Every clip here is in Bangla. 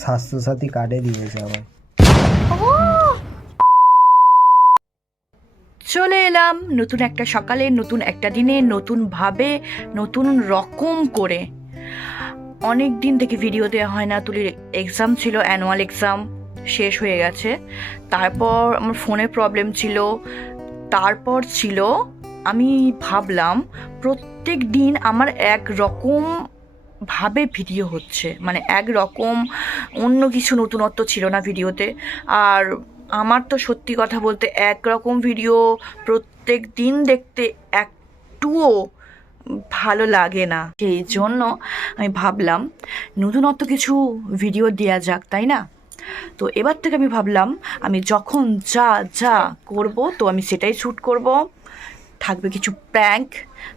স্বাস্থ্যসাথী কার্ডে দিয়েছে আবার চলে এলাম নতুন একটা সকালে, নতুন একটা দিনে নতুনভাবে নতুন রকম করে। অনেক দিন থেকে ভিডিও দেওয়া হয় না, তুলির এক্সাম ছিল অ্যানুয়াল এক্সাম শেষ হয়ে গেছে। তারপর আমার ফোনে প্রবলেম ছিল। তারপর ছিল, আমি ভাবলাম প্রত্যেক দিন আমার এক রকম ভাবে ভিডিও হচ্ছে। মানে এক রকম অন্য কিছু নতুনত্ব ছিল না ভিডিওতে। আর আমার তো সত্যি কথা বলতে একরকম ভিডিও প্রত্যেক দিন দেখতে একটুও ভালো লাগে না। সেই জন্য আমি ভাবলাম, নতুনত্ব কিছু ভিডিও দেওয়া যাক, তাই না? তো এবার থেকে আমি ভাবলাম, আমি যখন যা যা করব, তো আমি সেটাই শ্যুট করব। থাকবে কিছু প্র্যাঙ্ক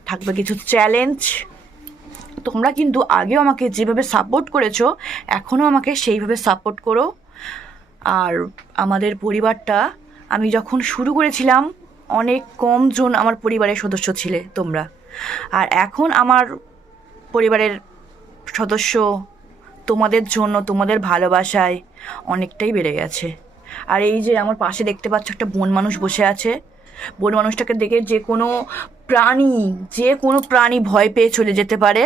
থাকবে কিছু চ্যালেঞ্জ তোমরা কিন্তু আগেও আমাকে যেভাবে সাপোর্ট করেছ এখনও আমাকে সেইভাবে সাপোর্ট করো। আর আমাদের পরিবারটা, আমি যখন শুরু করেছিলাম, অনেক কম জন আমার পরিবারের সদস্য ছিলে তোমরা। আর এখন আমার পরিবারের সদস্য তোমাদের জন্য, তোমাদের ভালোবাসায় অনেকটাই বেড়ে গেছে। আর এই যে আমার পাশে দেখতে পাচ্ছ একটা বন মানুষ বসে আছে। বন মানুষটাকে দেখে যে কোনো প্রাণী, যে কোনো প্রাণী ভয় পেয়ে চলে যেতে পারে।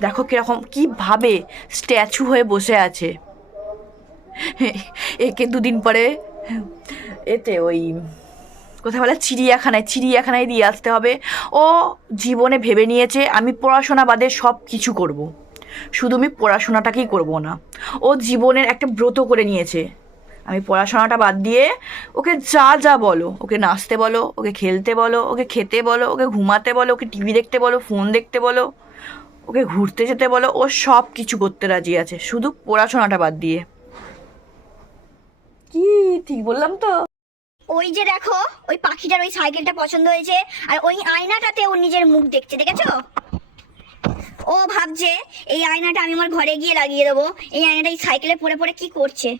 দেখো কীরকম, কীভাবে স্ট্যাচু হয়ে বসে আছে। একে দুদিন পরে, এতে ওই, কোথায় বলে, চিড়িয়াখানায় চিড়িয়াখানায় দিয়ে আসতে হবে। ও জীবনে ভেবে নিয়েছে, আমি পড়াশোনা বাদে সব কিছু করব। শুধু আমি পড়াশোনাটাকেই করব না। ও জীবনের একটা ব্রত করে নিয়েছে। আমি পড়াশোনাটা বাদ দিয়ে, ওকে যা যা বলো। ওকে নাচতে বলো, ওকে খেলতে বলো, ওকে খেতে বলো, ওকে ঘুমাতে বলো, ওকে টিভি দেখতে বলো, ফোন দেখতে বলো। ওকে ঘুরতে যেতে বলো ও সব কিছু করতে রাজি আছে শুধু পড়াশোনাটা বাদ দিয়ে। কি ঠিক বললাম তো। ওই যে দেখো ওই পাখিটার ওই সাইকেলটা পছন্দ হয়েছে আর ওই আয়নাটাতে ওর নিজের মুখ দেখছে দেখেছ? ও ভাবছে এই আয়নাটা আমি আমার ঘরে গিয়ে লাগিয়ে দেবো এই আয়নাটা এই সাইকেলে পড়ে পড়ে কি করছে?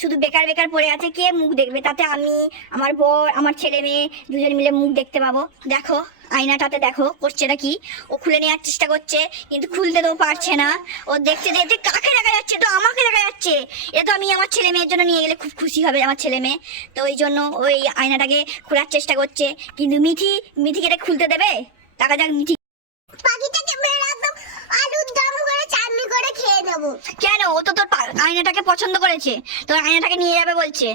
শুধু বেকার বেকার পড়ে আছে, কে মুখ দেখবে? তাতে আমি, আমার বর, আমার ছেলে মেয়ে দুজন মিলে মুখ দেখতে পাবো। দেখো, আয়নাটাতে দেখো করছেটা কি? ও খুলে নেওয়ার চেষ্টা করছে, কিন্তু খুলতে তো পারছে না। ও দেখতে দেখতে কাকে দেখা যাচ্ছে? তো আমাকে দেখা যাচ্ছে। এটা তো আমি আমার ছেলে মেয়ের জন্য নিয়ে গেলে খুব খুশি হবে আমার ছেলে মেয়ে। তো ওই জন্য ওই আয়নাটাকে খোলার চেষ্টা করছে। কিন্তু মিথি এটা খুলতে দেবে? টাকা যাক মিঠি পাখিটাকে নেব কেন? ও তো তোর আয়নাটাকে পছন্দ করেছে। তোর আয়নাটাকে নিয়ে যাবে বলছে।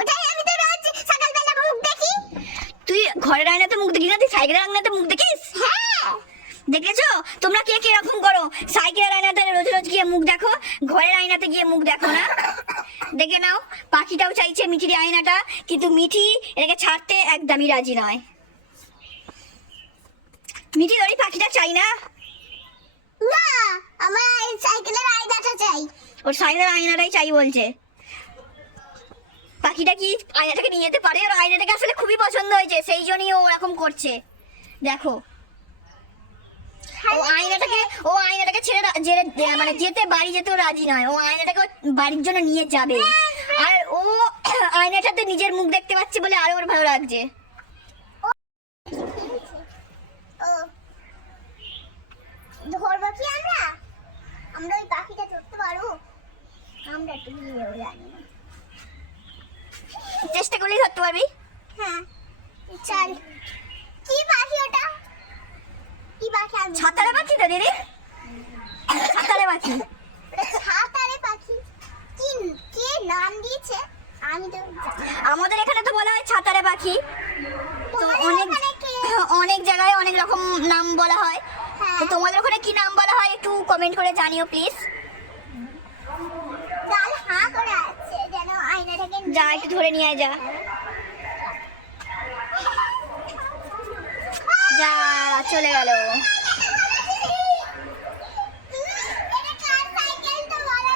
ওটাই আমি তো রোজ সকালবেলা মুখ দেখি। তুই ঘরের আয়নাতে মুখ দেখিস না? তুই সাইকেলের আয়নাতে মুখ দেখিস? হ্যাঁ। দেখেছ? তোমরা কে কে কীরকম করো? সাইকেলের আয়নাতে রোজ রোজ গিয়ে মুখ দেখো? ঘরের আয়নাতে গিয়ে মুখ দেখো না? দেখে নাও পাখিটাও চাইছে মিঠির আয়নাটা কিন্তু মিঠি এটাকে ছাড়তে একদমই রাজি নয়। মিঠি ওই পাখিটা চাই না? না। আমার এই সাইকেলের আয়নাটা চাই। ওর সাইকেলের আয়নাটাই চাই বলছে। পাখিটা কি আয়নাটাকে নিয়ে যেতে পারে? ওর আয়নাটাকে আসলে খুবই পছন্দ হয়েছে সেই জন্যই ও ওরকম করছে। দেখো। ও আয়নাটাকে ও আয়নাটাকে ছেড়ে রা- মানে যেতে বাড়ি যেতেও রাজি নয়। ও আয়নাটাকে বাড়ির জন্য নিয়ে যাবে। আর ও আয়নাটাতে নিজের মুখ দেখতে পাচ্ছে বলে আরও ওর ভালো লাগছে ও ধরবো কি আমরা আমরা ওই পাখিটা ধরতে পারব? আমরা একটু নিয়েও জানি চেষ্টা করলেই ধরতে পারবি? হ্যাঁ। চল। কি পাখি ওটা? কি পাখি আমি? ছাতারে পাখি তো দিদি? ছাতারে পাখি। ছাতারে পাখি? কি কে নাম দিয়েছে? আমি তো আমাদের এখানে তো বলা হয় ছাতারে পাখি। তো অনেক? অনেক জায়গায় অনেক রকম নাম বলা হ্যাঁ। তো তোমাদের ওখানে কি নাম বলা হয় একটু কমেন্ট করে জানিও প্লিজ যা একটু ধরে নিয়ে যা। যা চলে গেল। এটা কার সাইকেল তো বলো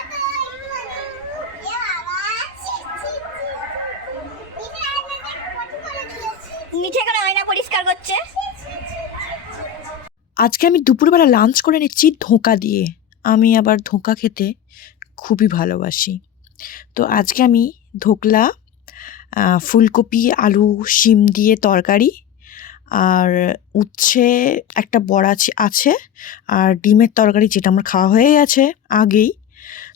আজকে আমি দুপুরবেলা লাঞ্চ করে নিচ্ছি ধোঁকা দিয়ে। আমি আবার ধোঁকা খেতে খুবই ভালোবাসি। তো আজকে আমি ধোকলা ফুলকপি, আলু, শিম দিয়ে তরকারি আর উচ্ছে, একটা বড়া আছে- আর ডিমের তরকারি যেটা আমার খাওয়া হয়ে গেছে আগেই।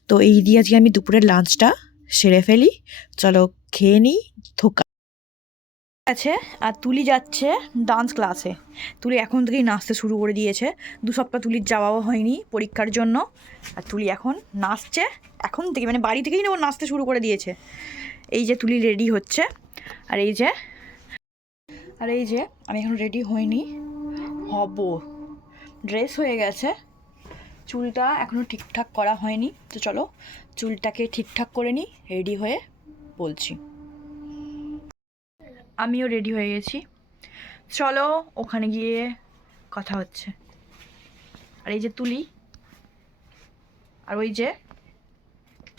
তো এই দিয়ে আজকে আমি দুপুরের লাঞ্চটা সেরে ফেলি। চলো খেয়ে নিই ধোকা। আছে আর তুলি যাচ্ছে ডান্স ক্লাসে তুলি এখন থেকেই নাচতে শুরু করে দিয়েছে। দু সপ্তাহ তুলির যাওয়াও হয়নি পরীক্ষার জন্য। আর তুলি এখন নাচছে, এখন থেকে মানে বাড়ি থেকেই নেব নাচতে শুরু করে দিয়েছে। এই যে তুলি রেডি হচ্ছে। আর এই যে, আর এই যে আমি এখন রেডি হইনি, হব। ড্রেস হয়ে গেছে। চুলটা এখনও ঠিকঠাক করা হয়নি। তো চলো, চুলটাকে ঠিকঠাক করে নিই রেডি হয়ে বলছি। আমিও রেডি হয়ে গেছি। চলো, ওখানে গিয়ে কথা হচ্ছে। আর এই যে তুলি, আর ওই যে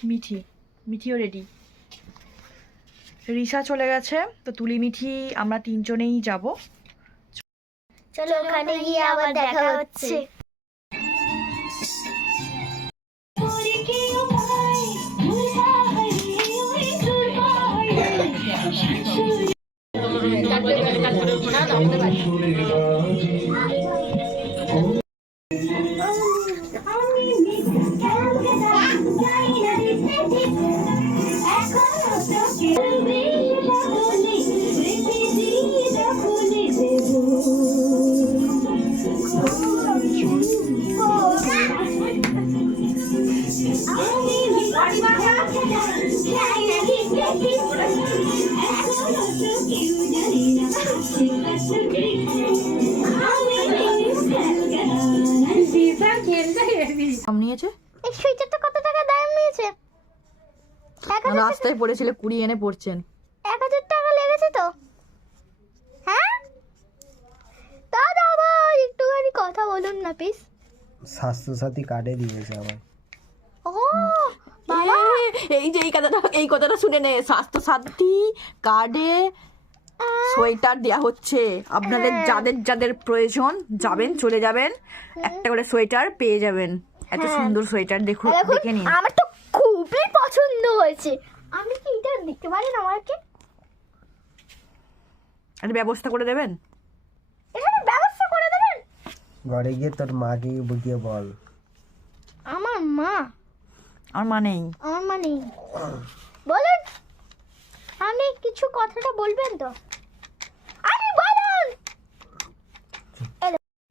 মিঠি, মিঠিও রেডি রিসা চলে গেছে, তো তুলি, মিঠি, আমরা তিনজনেই যাব। চলো, ওখানে গিয়ে আবার দেখা হচ্ছে। দাম নিয়েছে এই সুইটারটা কত টাকা দাম নিয়েছে? রাস্তায় পড়েছিল কুড়ি এনে পড়ছেন। এক হাজার টাকা লেগেছে তো। হ্যাঁ? দাদা আবার একটুখানি কথা বলুন না প্লিজ স্বাস্থ্যসাথী কার্ডে দিয়েছে আবার ও বাবা। এই যে এই কথাটা এই কথাটা শুনে নে। স্বাস্থ্য সাথী কার্ডে সোয়েটার দেওয়া হচ্ছে। আপনাদের যাদের যাদের প্রয়োজন যাবেন চলে যাবেন। একটা করে সোয়েটার পেয়ে যাবেন। এত সুন্দর সোয়েটার দেখুন দেখুন দেখে নিন। আমার তো খুবই পছন্দ হয়েছে। আমি কি এটা দিতে পারেন আমাকে? একটা ব্যবস্থা করে দেবেন? এখানে ব্যবস্থা করে দেবেন? ঘরে গিয়ে তোর মাকে বুঝিয়ে বল। আমার মা। আমার মা নেই। আমার মা নেই। বলুন আপনি কিছু কথাটা বলবেন তো? আরে বলুন!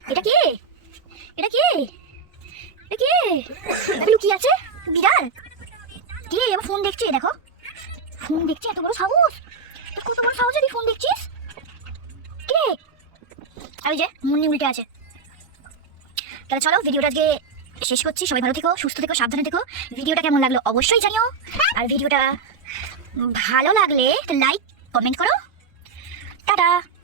এটা কে? এটা কে? কে এটা কি আছে, বিড়াল। কে, এবার ফোন দেখছে, দেখো। ফোন দেখছে, এত বড় সাহস। তোর কত বড় সাহস তুই ফোন দেখছিস? কে? আর ওই যে, মুন্নি উল্টে আছে। তাহলে চলো, ভিডিওটা আজকে শেষ করছি। সবাই ভালো থেকো, সুস্থ থেকো, সাবধানে থেকো। ভিডিওটা কেমন লাগল অবশ্যই জানিও। আর ভিডিওটা ভালো লাগলে লাইক কমেন্ট করো। টাটা।